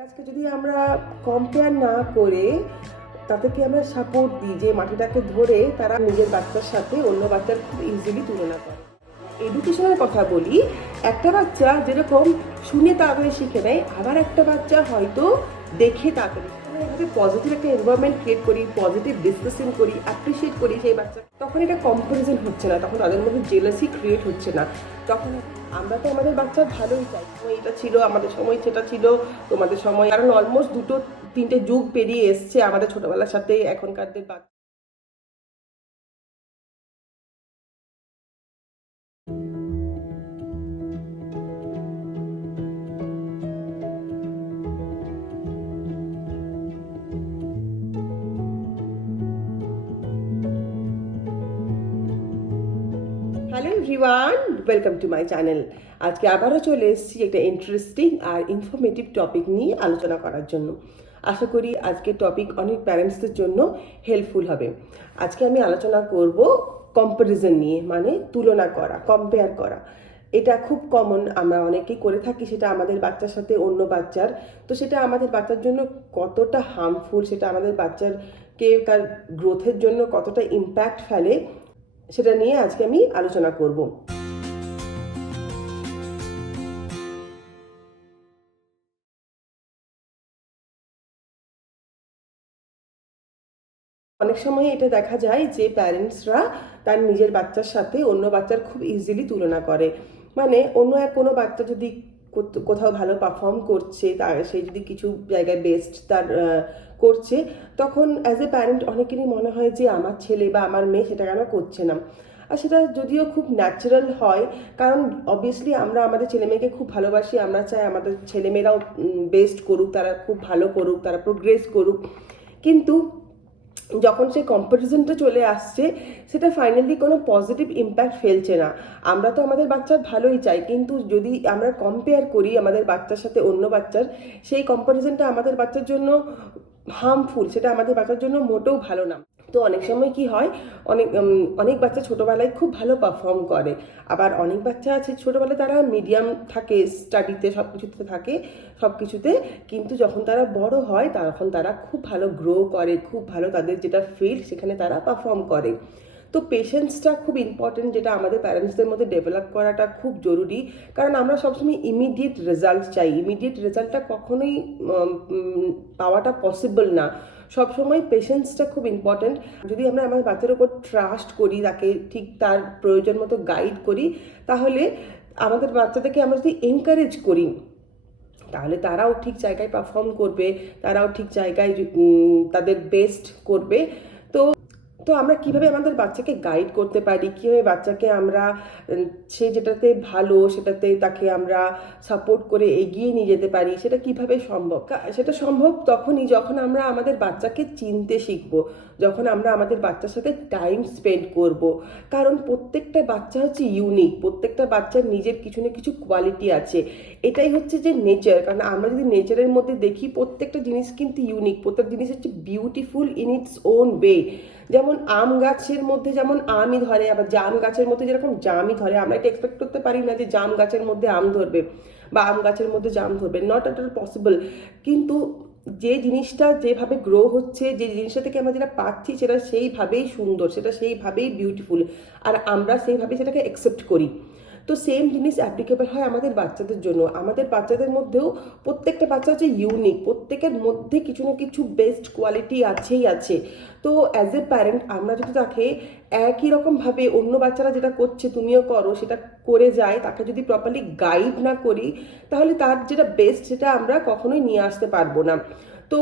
গাছকে যদি আমরা কম্পেয়ার না করে তাদেরকে আমরা সাপোর্ট দিই যে মাটিটাকে ধরে তারা নিজের বাচ্চার সাথে অন্য বাচ্চার খুব ইজিলি তুলনা করে। এডুকেশনের কথা বলি, একটা বাচ্চা যেরকম শুনে তাড়াতাড়ি শিখে নেয়, আবার একটা বাচ্চা হয়তো দেখে তাড়াতাড়ি আমরা এভাবে পজিটিভ একটা এনভায়রনমেন্ট ক্রিয়েট করি, পজিটিভ ডিসকাশন করি, অ্যাপ্রিসিয়েট করি সেই বাচ্চা, তখন এটা কম্পারিজন হচ্ছে না, তখন তাদের মধ্যে জেলাসি ক্রিয়েট হচ্ছে না। তখন আমরা তো আমাদের বাচ্চার ভালোই চাই, সময় এটা ছিল, আমাদের সময় সেটা ছিল, তোমাদের সময়, কারণ অলমোস্ট 2-3টে যুগ পেরিয়ে এসছে আমাদের ছোটবেলার সাথে এখনকারদের বাচ্চা। Hello everyone, welcome to my channel. আজকে আবারও চলে এসেছি একটা ইন্টারেস্টিং আর ইনফরমেটিভ টপিক নিয়ে আলোচনা করার জন্য। আশা করি আজকের টপিক অনেক প্যারেন্টসদের জন্য হেল্পফুল হবে। আজকে আমি আলোচনা করব কম্প্যারিজন নিয়ে, মানে তুলনা করা, কম্পেয়ার করা। এটা খুব কমন, আমরা অনেকেই করে থাকি, সেটা আমাদের বাচ্চার সাথে অন্য বাচ্চার। তো সেটা আমাদের বাচ্চার জন্য কতটা হার্মফুল, সেটা আমাদের বাচ্চারকে তার গ্রোথের জন্য কতটা ইম্প্যাক্ট ফেলে, সেটা নিয়ে আজকে আমি আলোচনা করব। অনেক সময় এটা দেখা যায় যে প্যারেন্টসরা তার নিজের বাচ্চার সাথে অন্য বাচ্চার খুব ইজিলি তুলনা করে। মানে অন্য কোনো বাচ্চা যদি কোথাও ভালো পারফর্ম করছে, তার সেই যদি কিছু জায়গায় বেস্ট তার করছে, তখন অ্যাজ এ প্যারেন্ট অনেকেরই মনে হয় যে আমার ছেলে বা আমার মেয়ে সেটা কেন করছে না। আর সেটা যদিও খুব ন্যাচারাল হয়, কারণ অবভিয়াসলি আমরা আমাদের ছেলেমেয়েকে খুব ভালোবাসি, আমরা চাই আমাদের ছেলেমেয়েরাও বেস্ট করুক, তারা খুব ভালো করুক, তারা প্রোগ্রেস করুক। কিন্তু যখন সেই কম্পারিজনটা চলে আসছে, সেটা ফাইনালি কোনো পজিটিভ ইম্প্যাক্ট ফেলছে না। আমরা তো আমাদের বাচ্চার ভালোই চাই, কিন্তু যদি আমরা কম্পেয়ার করি আমাদের বাচ্চার সাথে অন্য বাচ্চার, সেই কম্পারিজনটা আমাদের বাচ্চার জন্য হার্মফুল, সেটা আমাদের বাচ্চার জন্য মোটেও ভালো না। তো অনেক সময় কি হয়, অনেক অনেক বাচ্চা ছোটোবেলায় খুব ভালো পারফর্ম করে, আবার অনেক বাচ্চা আছে ছোটোবেলায় তারা মিডিয়াম থাকে, স্টাডিতে সব কিছুতে থাকে, সব কিছুতে, কিন্তু যখন তারা বড় হয় তখন তারা খুব ভালো গ্রো করে, খুব ভালো তাদের যেটা ফিল্ড সেখানে তারা পারফর্ম করে। তো পেশেন্সটা খুব ইম্পর্টেন্ট, যেটা আমাদের প্যারেন্টসদের মধ্যে ডেভেলপ করাটা খুব জরুরি। কারণ আমরা সবসময় ইমিডিয়েট রেজাল্ট চাই, ইমিডিয়েট রেজাল্টটা কখনোই পাওয়াটা পসিবল না। সবসময় পেশেন্সটা খুব ইম্পর্টেন্ট। যদি আমরা আমার বাচ্চার উপর ট্রাস্ট করি, তাকে ঠিক তার প্রয়োজন মতো গাইড করি, তাহলে আমাদের বাচ্চাদেরকে আমরা যদি এনকারেজ করি, তাহলে তারাও ঠিক জায়গায় পারফর্ম করবে, তারাও ঠিক জায়গায় তাদের বেস্ট করবে। তো তো আমরা কিভাবে আমাদের বাচ্চাকে গাইড করতে পারি, কীভাবে বাচ্চাকে আমরা সে যেটাতে ভালো সেটাতে তাকে আমরা সাপোর্ট করে এগিয়ে নিয়ে যেতে পারি, সেটা কিভাবে সম্ভব? সেটা সম্ভব তখনই যখন আমরা আমাদের বাচ্চাকে চিনতে শিখবো, যখন আমরা আমাদের বাচ্চার সাথে টাইম স্পেন্ড করব। কারণ প্রত্যেকটা বাচ্চা হচ্ছে ইউনিক, প্রত্যেকটা বাচ্চার নিজের কিছু না কিছু কোয়ালিটি আছে। এটাই হচ্ছে যে নেচার। কারণ আমরা যদি নেচারের মধ্যে দেখি, প্রত্যেকটা জিনিস কিন্তু ইউনিক, প্রত্যেকটা জিনিস হচ্ছে beautiful in its own way. যেমন আম গাছের মধ্যে যেমন আমই ধরে, আবার জাম গাছের মধ্যে যেরকম জামই ধরে। আমরা এটা এক্সপেক্ট করতে পারি না যে জাম গাছের মধ্যে আম ধরবে বা আম গাছের মধ্যে জাম ধরবে, নট এট অল পসিবল। কিন্তু যে জিনিসটা যেভাবে গ্রো হচ্ছে, যে জিনিসটা থেকে আমরা যেটা পাচ্ছি, সেটা সেইভাবেই সুন্দর, সেটা সেইভাবেই বিউটিফুল, আর আমরা সেইভাবে সেটাকে অ্যাকসেপ্ট করি। তো সেম জিনিস অ্যাপ্লিকেবল হয় আমাদের বাচ্চাদের জন্য। আমাদের বাচ্চাদের মধ্যেও প্রত্যেকটা বাচ্চা হচ্ছে ইউনিক, প্রত্যেকের মধ্যে কিছু না কিছু বেস্ট কোয়ালিটি আছেই আছে। তো অ্যাজ এ প্যারেন্ট আমরা যদি তাকে একই রকমভাবে অন্য বাচ্চারা যেটা করছে তুমিও করো সেটা করে যায়, তাকে যদি প্রপারলি গাইড না করি, তাহলে তার যেটা বেস্ট সেটা আমরা কখনোই নিয়ে আসতে পারবো না। তো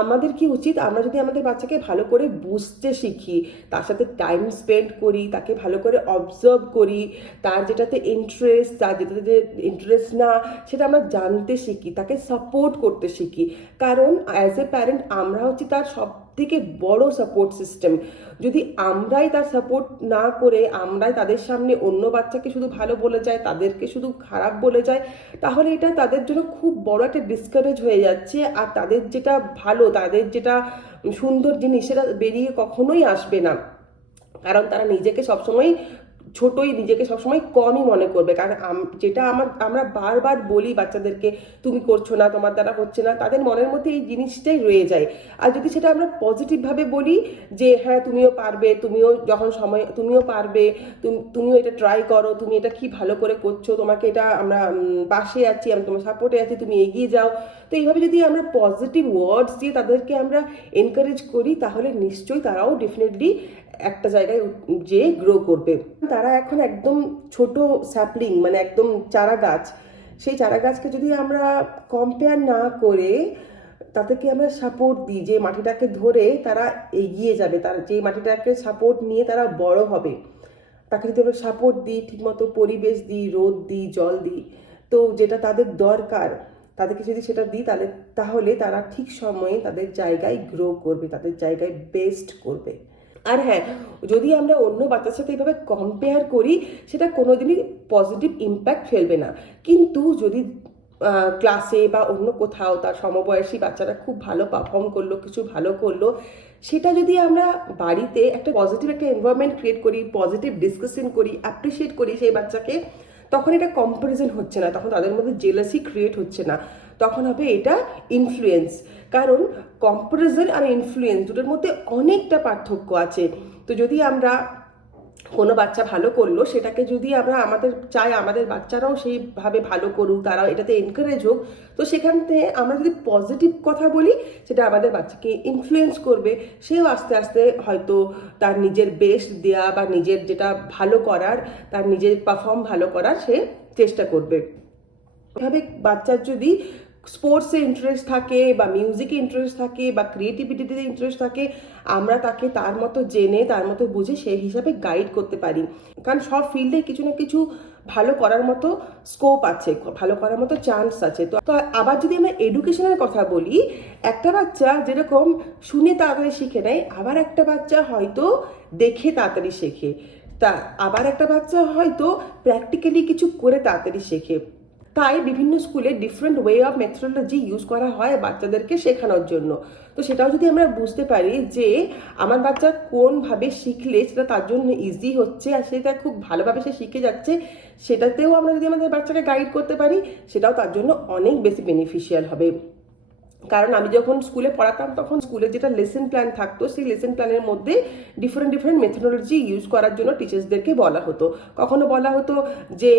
আমাদের কি উচিত, আমরা যদি আমাদের বাচ্চাকে ভালো করে বুঝতে শিখি, তার সাথে টাইম স্পেন্ড করি, তাকে ভালো করে অবজার্ভ করি, তার যেটাতে ইন্টারেস্ট, তার যেটাতে ইন্টারেস্ট না, সেটা আমরা জানতে শিখি, তাকে সাপোর্ট করতে শিখি। কারণ অ্যাজ এ প্যারেন্ট আমরা হচ্ছি তার সব থেকে বড় সাপোর্ট সিস্টেম। যদি আমরাই তার সাপোর্ট না করে আমরাই তাদের সামনে অন্য বাচ্চাকে শুধু ভালো বলে যায়, তাদেরকে শুধু খারাপ বলে যায়, তাহলে এটা তাদের জন্য খুব বড় একটা ডিসকারেজ হয়ে যাচ্ছে। আর তাদের যেটা ভালো, তাদের যেটা সুন্দর জিনিস, সেটা বেরিয়ে কখনোই আসবে না। কারণ তারা নিজেকে সবসময় ছোটই, নিজেকে সবসময় কমই মনে করবে। কারণ যেটা আমরা বারবার বলি বাচ্চাদেরকে, তুমি করছো না, তোমার দ্বারা হচ্ছে না, তাদের মনের মধ্যে এই জিনিসটাই রয়ে যায়। আর যদি সেটা আমরা পজিটিভভাবে বলি যে হ্যাঁ তুমিও পারবে, তুমিও যখন সময় তুমিও পারবে, তুমিও এটা ট্রাই করো, তুমি এটা কি ভালো করে করছো, তোমাকে এটা আমরা পাশে আছি, আমি তোমার সাপোর্টে আছি, তুমি এগিয়ে যাও। তো এইভাবে যদি আমরা পজিটিভ ওয়ার্ডস দিয়ে তাদেরকে আমরা এনকারেজ করি, তাহলে নিশ্চয়ই তারাও ডেফিনেটলি একটা জায়গায় যেয়ে গ্রো করবে। তারা এখন একদম ছোট স্যাপলিং, মানে একদম চারা গাছ, সেই চারা গাছকে যদি আমরা কম্পেয়ার না করে তাদেরকে আমরা সাপোর্ট দিই, যে মাটিটাকে ধরে তারা এগিয়ে যাবে, তার যে মাটিটাকে সাপোর্ট নিয়ে তারা বড় হবে, তাকে যদি আমরা সাপোর্ট দিই, ঠিকমতো পরিবেশ দিই, রোদ দিই, জল দিই, তো যেটা তাদের দরকার তাদেরকে যদি সেটা দিই, তাহলে তারা ঠিক সময়ে তাদের জায়গায় গ্রো করবে, তাদের জায়গায় বেস্ট করবে। আর হ্যাঁ, যদি আমরা অন্য বাচ্চার সাথে এইভাবে কম্পেয়ার করি, সেটা কোনোদিনই পজিটিভ ইম্প্যাক্ট ফেলবে না। কিন্তু যদি ক্লাসে বা অন্য কোথাও তার সমবয়সী বাচ্চারা খুব ভালো পারফর্ম করলো, কিছু ভালো করলো, সেটা যদি আমরা বাড়িতে একটা পজিটিভ একটা এনভায়রনমেন্ট ক্রিয়েট করি, পজিটিভ ডিসকাশন করি, অ্যাপ্রিসিয়েট করি সেই বাচ্চাকে, তখন এটা কম্পারিজন হচ্ছে না, তখন তাদের মধ্যে জেলাসি ক্রিয়েট হচ্ছে না, তখন হবে এটা ইনফ্লুয়েন্স। কারণ কম্পারিজন আর ইনফ্লুয়েন্স দুটোর মধ্যে অনেকটা পার্থক্য আছে। তো যদি আমরা কোনো বাচ্চা ভালো করলো, সেটাকে যদি আমরা আমাদের বাচ্চারাও সেইভাবে ভালো করুক, তারাও এটাতে এনকারেজ হোক, তো সেখান থেকে আমরা যদি পজিটিভ কথা বলি, সেটা আমাদের বাচ্চাকে ইনফ্লুয়েন্স করবে। সেও আস্তে আস্তে হয়তো তার নিজের বেস্ট দেওয়া বা নিজের যেটা ভালো করার, তার নিজের পারফর্ম ভালো করার সে চেষ্টা করবে। এভাবে বাচ্চার যদি স্পোর্টসে ইন্টারেস্ট থাকে বা মিউজিকে ইন্টারেস্ট থাকে বা ক্রিয়েটিভিটিতে ইন্টারেস্ট থাকে, আমরা তাকে তার মতো জেনে, তার মতো বুঝে সেই হিসাবে গাইড করতে পারি। কারণ সব ফিল্ডে কিছু না কিছু ভালো করার মতো স্কোপ আছে, ভালো করার মতো চান্স আছে। তো আবার যদি আমরা এডুকেশনের কথা বলি, একটা বাচ্চা যেরকম শুনে তাড়াতাড়ি শিখে নেয়, আবার একটা বাচ্চা হয়তো দেখে তাড়াতাড়ি শেখে, আবার একটা বাচ্চা হয়তো প্র্যাকটিক্যালি কিছু করে তাড়াতাড়ি শেখে। তাই বিভিন্ন স্কুলে different way of methodology use করা হয় বাচ্চাদেরকে শেখানোর জন্য। তো সেটাও যদি আমরা বুঝতে পারি যে আমার বাচ্চা কোনভাবে শিখলে সেটা তার জন্য ইজি হচ্ছে আর সেটা খুব ভালোভাবে সে শিখে যাচ্ছে, সেটাতেও আমরা যদি আমাদের বাচ্চাকে গাইড করতে পারি, সেটাও তার জন্য অনেক বেশি বেনিফিশিয়াল হবে। কারণ আমি যখন স্কুলে পড়াতাম, তখন স্কুলে যেটা লেসন প্ল্যান থাকতো, সেই লেসন প্ল্যানের মধ্যে ডিফারেন্ট মেথোডোলজি ইউজ করার জন্য টিচার্সদেরকে বলা হতো। কখনো বলা হতো যে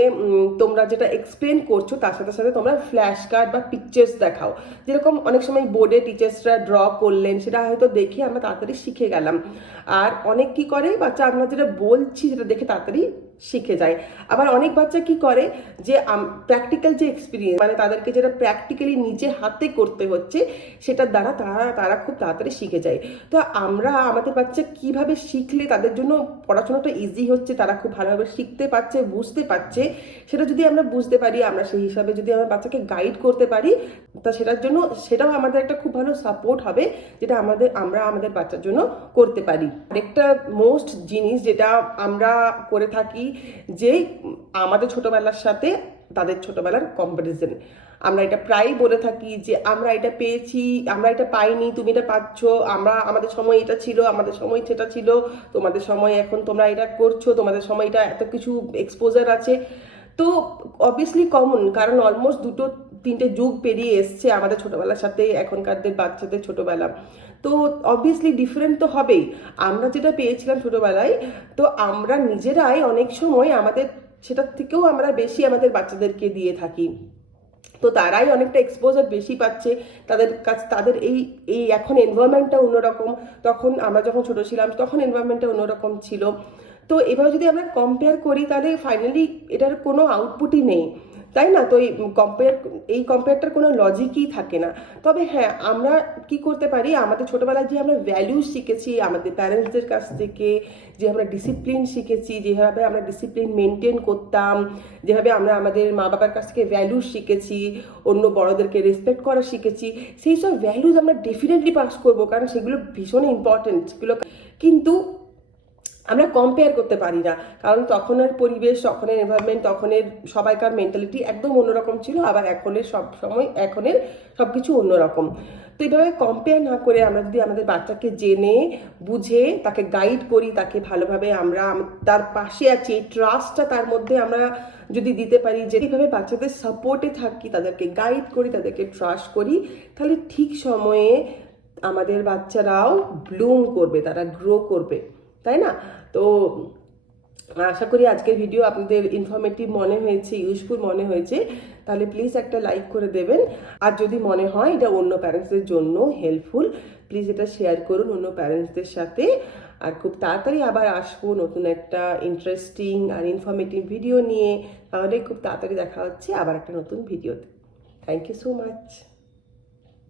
তোমরা যেটা এক্সপ্লেন করছো তার সাথে সাথে তোমরা ফ্ল্যাশ কার্ড বা পিকচার্স দেখাও। যেরকম অনেক সময় বোর্ডে টিচার্সরা ড্র করলেন, সেটা হয়তো দেখে আমরা তাড়াতাড়ি শিখে গেলাম। আর অনেক কি করে বাচ্চা, আমরা যেটা বলছি সেটা দেখে তাড়াতাড়ি শিখে যায়। আবার অনেক বাচ্চা কি করে যে প্র্যাকটিক্যাল যে এক্সপিরিয়েন্স, মানে তাদেরকে যেটা প্র্যাকটিক্যালি নিজে হাতে করতে হচ্ছে, সেটার দ্বারা তারা খুব তাড়াতাড়ি শিখে যায়। তো আমরা আমাদের বাচ্চা কিভাবে শিখলে তাদের জন্য পড়াশোনাটা ইজি হচ্ছে, তারা খুব ভালোভাবে শিখতে পারছে, বুঝতে পারছে, সেটা যদি আমরা বুঝতে পারি, আমরা সেই হিসাবে যদি আমার বাচ্চাকে গাইড করতে পারি, তা সেটাও আমাদের একটা খুব ভালো সাপোর্ট হবে, যেটা আমরা আমাদের বাচ্চার জন্য করতে পারি। আরেকটা মোস্ট জিনিস যেটা আমরা করে থাকি, যে আমাদের ছোটবেলার সাথে তাদের ছোটবেলার কম্পারিজন। আমরা এটা প্রায় বলে থাকি যে আমরা এটা পেয়েছি, আমরা এটা পাইনি, তুমি এটা পাচ্ছ, আমাদের সময় এটা ছিল, আমাদের সময় সেটা ছিল, তোমাদের সময় এখন তোমরা এটা করছো, তোমাদের সময় এটা এত কিছু এক্সপোজার আছে। তো অবভিয়াসলি কমন, কারণ অলমোস্ট 2-3টে যুগ পেরিয়ে এসছে আমাদের ছোটবেলার সাথে এখনকারদের বাচ্চাদের ছোটবেলা। তো অবভিয়াসলি ডিফারেন্ট তো হবেই। আমরা যেটা পেয়েছিলাম ছোটবেলায়, তো আমরা নিজেরাই অনেক সময় আমাদের সেটার থেকেও আমরা বেশি আমাদের বাচ্চাদেরকে দিয়ে থাকি। তো তারাই অনেকটা এক্সপোজার বেশি পাচ্ছে, তাদের এই এখন এনভায়রনমেন্টটা অন্যরকম, তখন আমরা যখন ছোট ছিলাম তখন এনভায়রনমেন্টটা অন্যরকম ছিল। তো এভাবে যদি আমরা কম্পেয়ার করি, তাহলে ফাইনালি এটার কোনো আউটপুটই নেই, তাই না? তো এই কম্পেয়ারটার কোনো লজিকই থাকে না। তবে হ্যাঁ, আমরা কি করতে পারি, আমাদের ছোটবেলায় যে আমরা ভ্যালু শিখেছি আমাদের প্যারেন্টসদের কাছ থেকে, যে আমরা ডিসিপ্লিন শিখেছি, যেভাবে আমরা ডিসিপ্লিন মেনটেন করতাম, যেভাবে আমরা আমাদের মা বাবার কাছ থেকে ভ্যালু শিখেছি, অন্য বড়দেরকে রেসপেক্ট করা শিখেছি, সেই সব ভ্যালুজ আমরা ডেফিনেটলি পাস করবো, কারণ সেগুলো ভীষণ ইম্পর্টেন্ট সেগুলো। কিন্তু আমরা কম্পেয়ার করতে পারি না, কারণ তখনের পরিবেশ, তখনের এনভায়রনমেন্ট, তখনের সবাইকার মেন্টালিটি একদম অন্যরকম ছিল, আবার এখনের এখনের সব কিছু অন্যরকম। তো এইভাবে কম্পেয়ার না করে আমরা যদি আমাদের বাচ্চাকে জেনে বুঝে তাকে গাইড করি, তাকে ভালোভাবে আমরা তার পাশে আছি, ট্রাস্টটা তার মধ্যে আমরা যদি দিতে পারি, যে এইভাবে বাচ্চাদের সাপোর্টে থাকি, তাদেরকে গাইড করি, তাদেরকে ট্রাস্ট করি, তাহলে ঠিক সময়ে আমাদের বাচ্চারাও ব্লুম করবে, তারা গ্রো করবে, তাই না? তো আশা করি আজকের ভিডিও আপনাদের ইনফরমেটিভ মনে হয়েছে, ইউজফুল মনে হয়েছে। তাহলে প্লিজ একটা লাইক করে দেবেন, আর যদি মনে হয় এটা অন্য প্যারেন্টসদের জন্য হেল্পফুল, প্লিজ এটা শেয়ার করুন অন্য প্যারেন্টসদের সাথে। আর খুব তাড়াতাড়ি আবার আসবো নতুন একটা ইন্টারেস্টিং আর ইনফরমেটিভ ভিডিও নিয়ে। তাহলে খুব তাড়াতাড়ি দেখা হচ্ছে আবার একটা নতুন ভিডিওতে। Thank you so much.